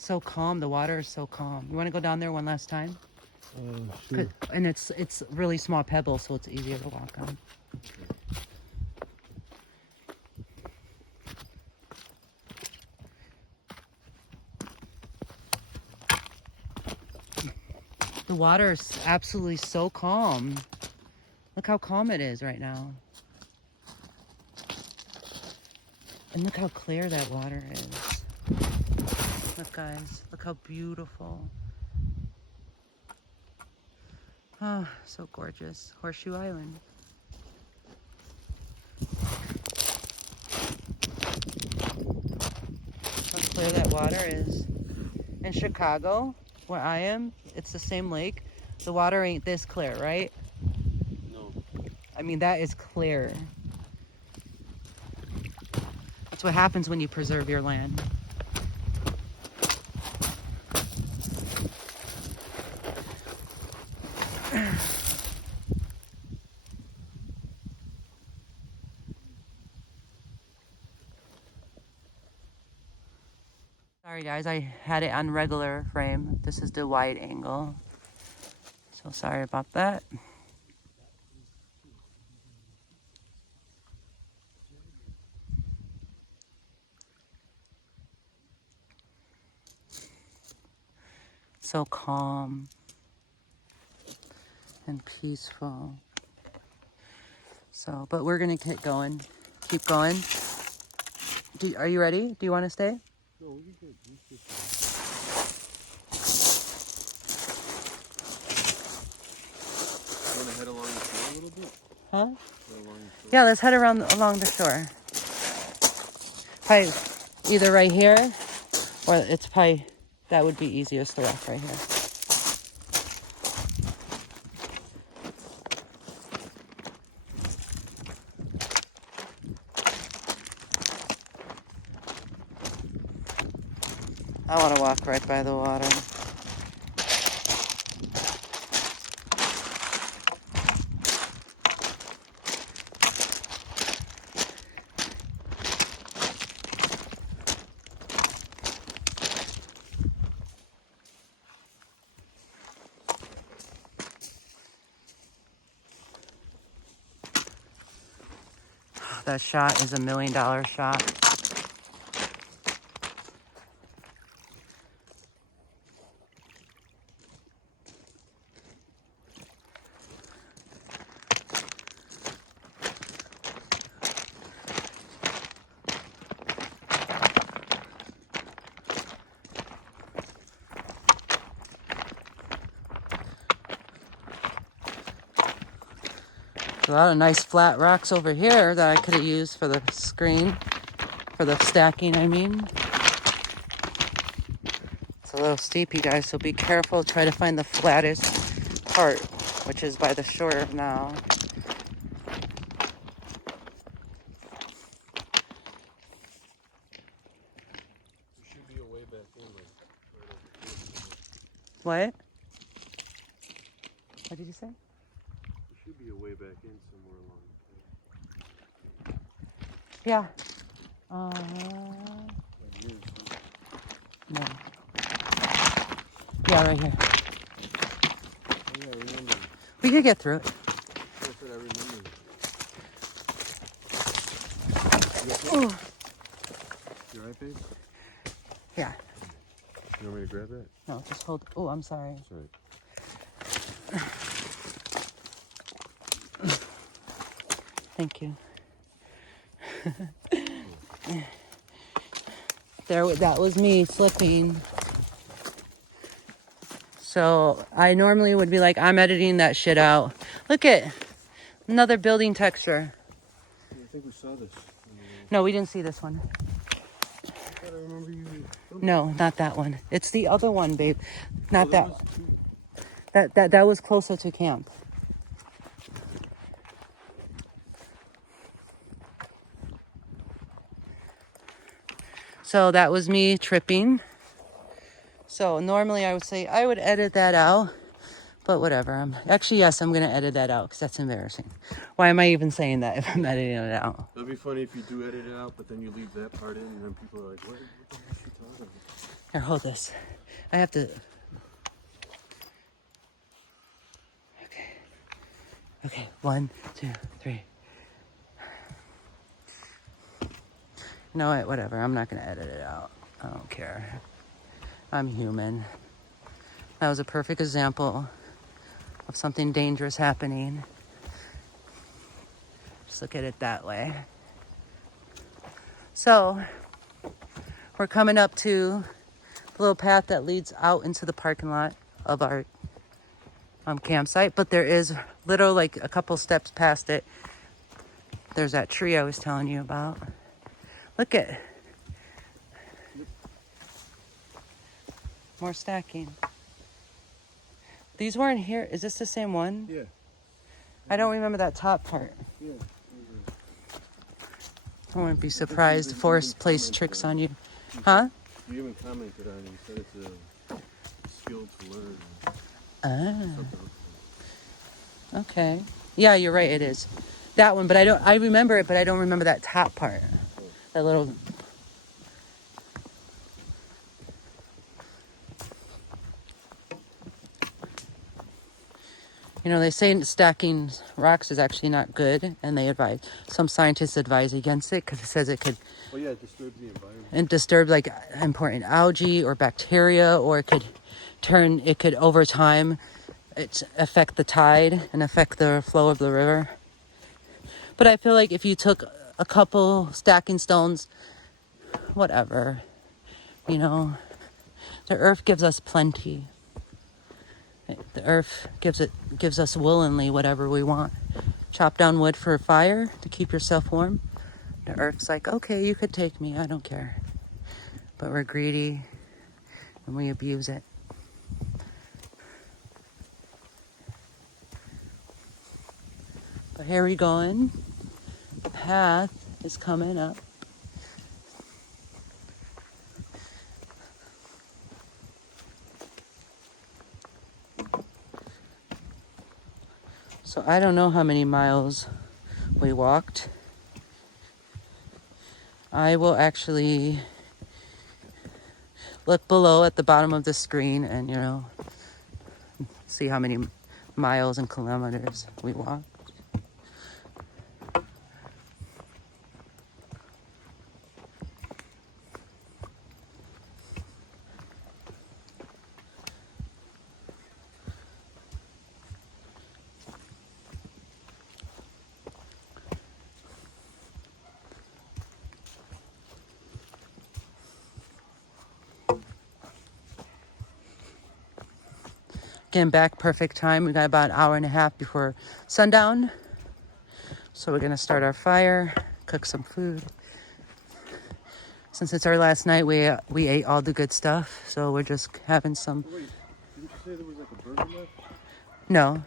So calm. The water is so calm. You want to go down there one last time? Sure. And it's really small pebbles, so it's easier to walk on. The water is absolutely so calm. Look how calm it is right now. And look how clear that water is. Look, guys, look how beautiful. Ah, oh, so gorgeous. Horseshoe Island. How clear that water is. In Chicago, where I am, it's the same lake. The water ain't this clear, right? No. I mean, that is clear. That's what happens when you preserve your land. Sorry guys, I had it on regular frame. This is the wide angle. So sorry about that. So calm and peaceful. So, but we're gonna keep going. Keep going. Are you ready? Do you want to stay? No, we good. You want to head along the shore a little bit? Huh? Head along the shore. Yeah, let's head along the shore. Probably either right here, or it's probably, that would be easiest to walk right here. I want to walk right by the water. That shot is $1 million shot. A lot of nice flat rocks over here that I could have used for the screen, for the stacking, I mean. It's a little steep, you guys, so be careful. Try to find the flattest part, which is by the shore now. There should be a way back in, like, right over here. What? What did you say? There should be a way back in somewhere along the way. Yeah. Right here, No. Yeah, right here. oh yeah, I remember. We could get through it. I said I remember. Ooh. You alright, babe? Yeah. You want me to grab that? No, just hold. Oh, I'm sorry. Sorry. Thank you. That was me slipping. So I normally would be like, I'm editing that shit out. Look at another building texture. I think we saw this. No, we didn't see this one. I thought I remember you. No, not that one. It's the other one, babe. Not there that. was two. That was closer to camp. So that was me tripping. So normally I would say I would edit that out, but whatever. Actually, yes, I'm gonna edit that out because that's embarrassing. Why am I even saying that if I'm editing it out? That'd be funny if you do edit it out, but then you leave that part in, and then people are like, what the heck is she talking about? Here, hold this. I have to. Okay. Okay. 1, 2, 3. You know what? Whatever. I'm not gonna edit it out. I don't care. I'm human. That was a perfect example of something dangerous happening. Just look at it that way. So, we're coming up to the little path that leads out into the parking lot of our campsite, but there is literally like a couple steps past it. There's that tree I was telling you about. Look at more stacking. These weren't here. Is this the same one? Yeah. I don't remember that top part. Yeah. I wouldn't be surprised. Forest plays tricks on you. Huh? You even commented on it. You said it's a skill to learn. Ah. Okay. Yeah, you're right. It is that one, but I remember it, but I don't remember that top part. That little. You know, they say stacking rocks is actually not good, and some scientists advise against it because it says it could Oh yeah, it disturbs the environment. and disturb like important algae or bacteria, or it could over time affect the tide and affect the flow of the river. But I feel like if you took a couple stacking stones, whatever, you know, the earth gives us plenty. The earth gives us willingly whatever we want. Chop down wood for a fire to keep yourself warm. The earth's like, okay, you could take me, I don't care. But we're greedy and we abuse it. But here we going. The path is coming up. So I don't know how many miles we walked. I will actually look below at the bottom of the screen and, you know, see how many miles and kilometers we walked. Getting back perfect time. We got about an hour and a half before sundown. So we're gonna start our fire, cook some food. Since it's our last night, we ate all the good stuff. So we're just having some. Oh, wait, didn't you say there was like a burger left? No,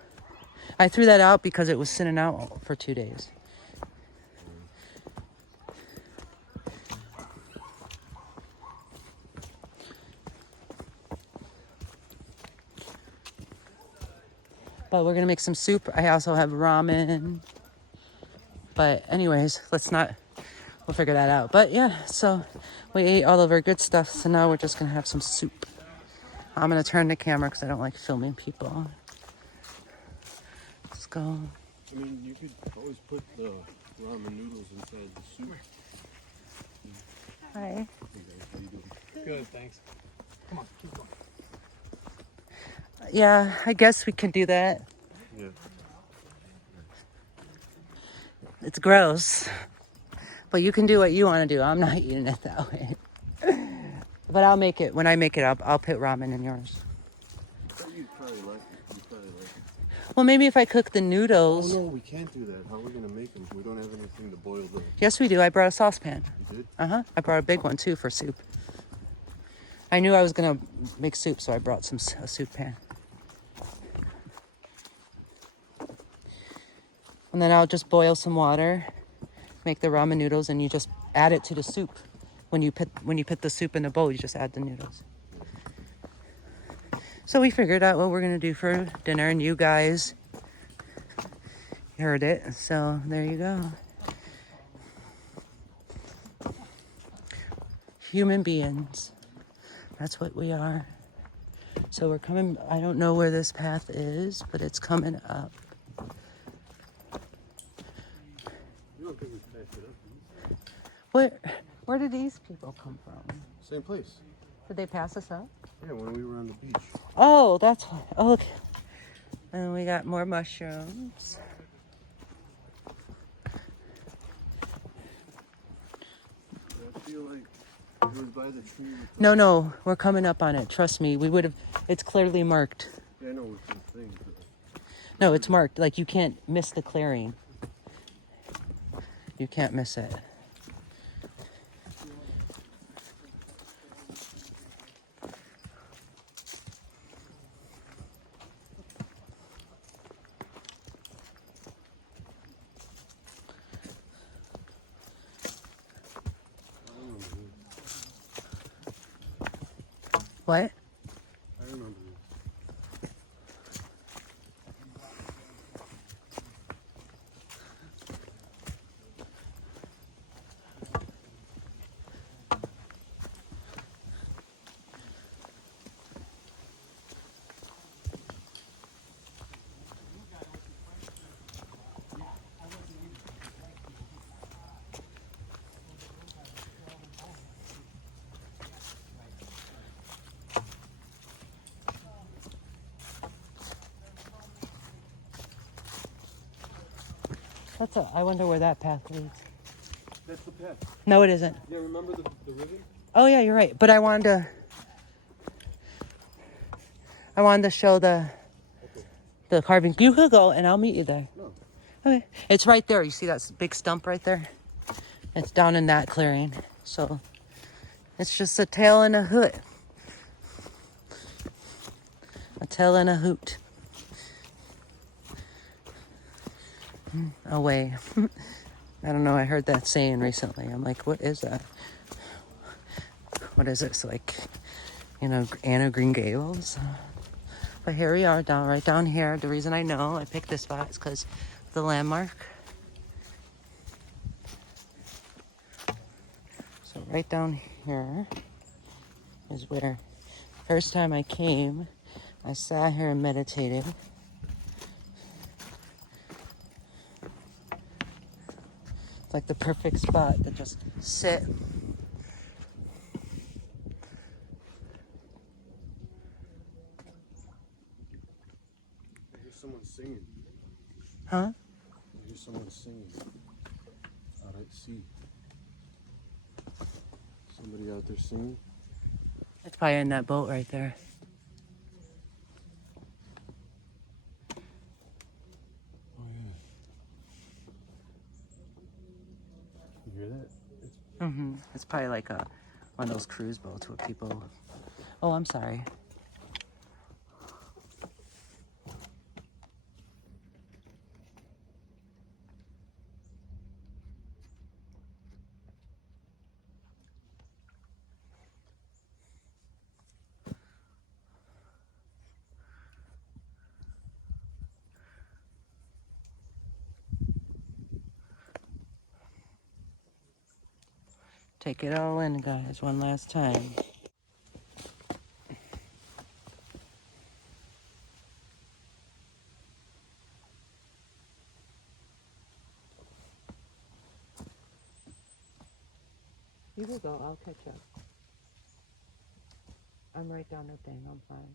I threw that out because it was sitting out for 2 days. But we're gonna make some soup. I also have ramen. But anyways, we'll figure that out. But yeah, so we ate all of our good stuff. So now we're just gonna have some soup. I'm gonna turn the camera because I don't like filming people. Let's go. I mean, you could always put the ramen noodles inside the soup. Hi. Hey guys, how you doing? Good, thanks. Come on, keep going. Yeah, I guess we can do that. Yeah. It's gross. But you can do what you want to do. I'm not eating it that way. But I'll make it. When I make it, I'll put ramen in yours. You'd probably like it. You'd probably like it. Well, maybe if I cook the Oh noodles. no, we can't do that. How are we gonna make them? We don't have anything to boil them. Yes, we do. I brought a saucepan. You did? Uh-huh. I brought a big one, too, for soup. I knew I was going to make soup, so I brought a soup pan. And then I'll just boil some water, make the ramen noodles, and you just add it to the soup. When you put the soup in the bowl, you just add the noodles. So we figured out what we're going to do for dinner, and you guys heard it. So there you go. Human beings. That's what we are. So we're coming, I don't know where this path is, but it's coming up. You don't think we patched it up? Where did these people come from? Same place. Did they pass us up? Yeah, when we were on the beach. Oh, that's why. Oh, okay. And we got more mushrooms. I feel like it was by the tree. No, we're coming up on it. Trust me, we would have. It's clearly marked. Yeah, I know with the thing. No, it's marked. Like you can't miss the clearing. You can't miss it. What? I remember this. I wonder where that path leads. That's the path. No, it isn't. Yeah, remember the ribbon? Oh yeah, you're right. But I wanted to show the carving. You could go, and I'll meet you there. No. Okay. It's right there. You see that big stump right there? It's down in that clearing. So it's just a tail and a hoot. A tail and a hoot. Away. I don't know. I heard that saying recently. I'm like, what is that? What is it? It's like, Anne of Green Gables. But here we are, right down here. The reason I know I picked this spot is because the landmark. So right down here is where first time I came, I sat here and meditated. It's like the perfect spot to just sit. I hear someone singing. Huh? I hear someone singing. Out at sea. Somebody out there singing. It's probably in that boat right there. It's probably like one of those cruise boats where people... Oh, I'm sorry. Take it all in, guys, one last time. You will go, I'll catch up. I'm right down the thing, I'm fine.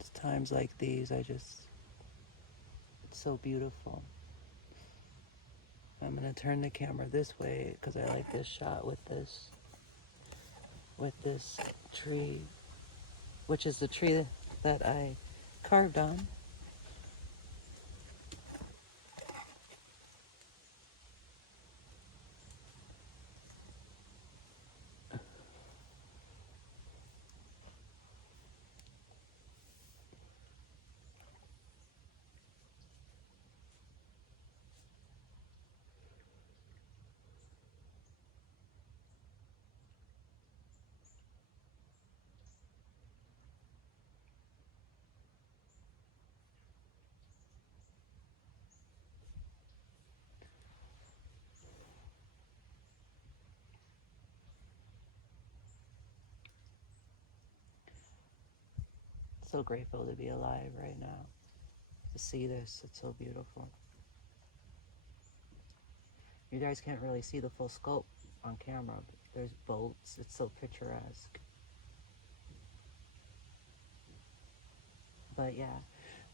It's times like these, it's so beautiful. I'm gonna turn the camera this way because I like this shot with this tree, which is the tree that I carved on. So grateful to be alive right now. To see this, it's so beautiful. You guys can't really see the full scope on camera, but there's boats, it's so picturesque. But yeah,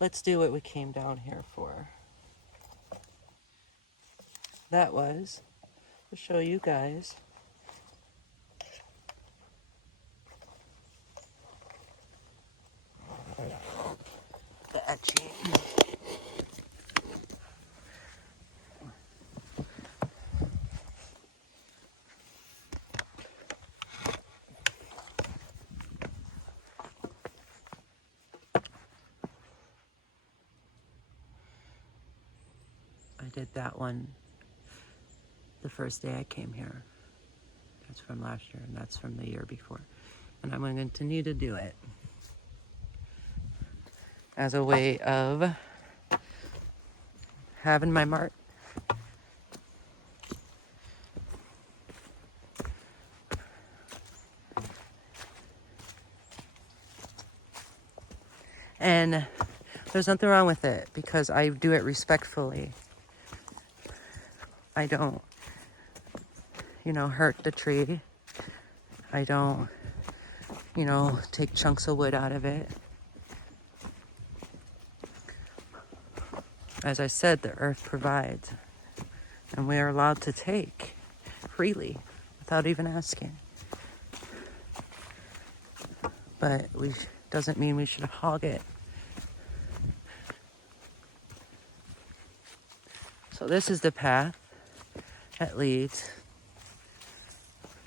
let's do what we came down here for. That was to show you guys the etching. I did that one the first day I came here. That's from last year, and that's from the year before. And I'm going to continue to do it as a way of having my mark. And there's nothing wrong with it because I do it respectfully. I don't, hurt the tree. I don't, take chunks of wood out of it. As I said, the earth provides, and we are allowed to take freely without even asking. But doesn't mean we should hog it. So this is the path that leads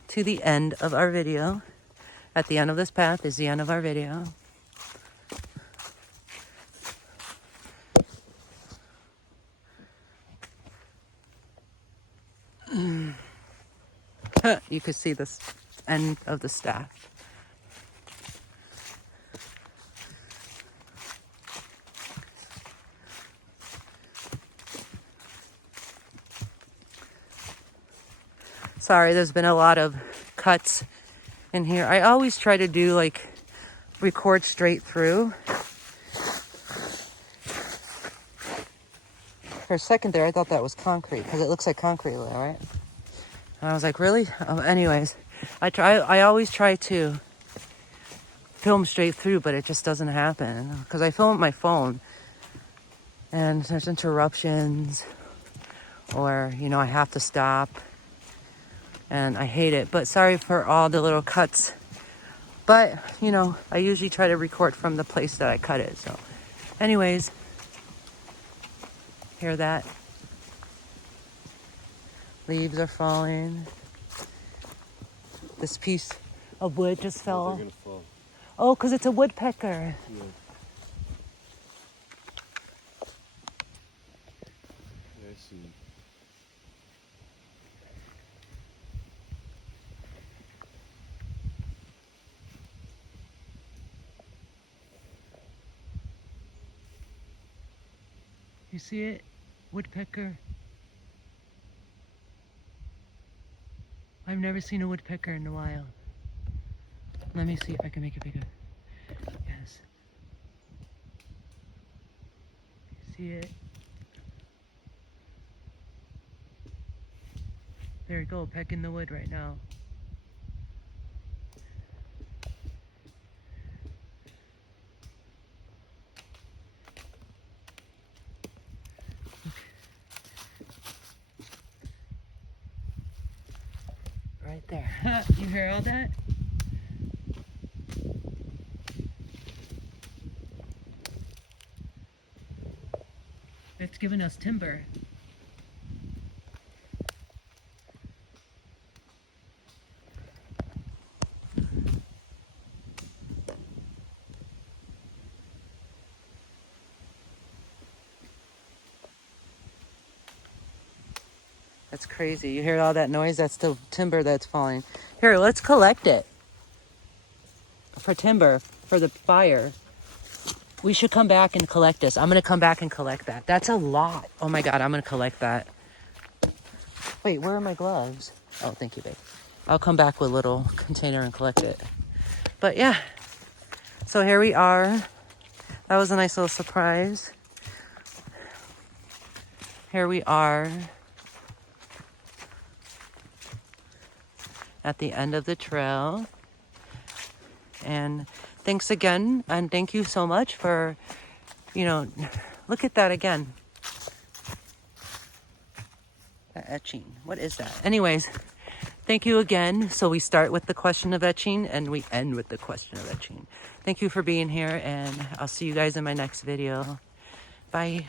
to the end of our video. At the end of this path is the end of our video. You can see the end of the staff. Sorry, there's been a lot of cuts in here. I always try to do record straight through. For a second there, I thought that was concrete because it looks like concrete, right? And I was like, really? Anyways, I always try to film straight through, but it just doesn't happen because I film with my phone and there's interruptions or, you know, I have to stop and I hate it. But sorry for all the little cuts. But, you know, I usually try to record from the place that I cut it. So anyways, hear that? Leaves are falling. This piece of wood just fell. They're gonna fall. Oh, because it's a woodpecker. Yeah. I see. You see it? Woodpecker. I've never seen a woodpecker in a while. Let me see if I can make it bigger. Yes. You see it? There you go, pecking the wood right now. Right there. You hear all that? It's giving us timber. That's crazy. You hear all that noise? That's the timber that's falling. Here, let's collect it. For timber, for the fire. We should come back and collect this. I'm going to come back and collect that. That's a lot. Oh my God, I'm going to collect that. Wait, where are my gloves? Oh, thank you, babe. I'll come back with a little container and collect it. But yeah, so here we are. That was a nice little surprise. Here we are at the end of the trail. And thanks again, and thank you so much for, you know, look at that again. That etching, what is that? Anyways, thank you again. So we start with the question of etching and we end with the question of etching. Thank you for being here, and I'll see you guys in my next video. Bye.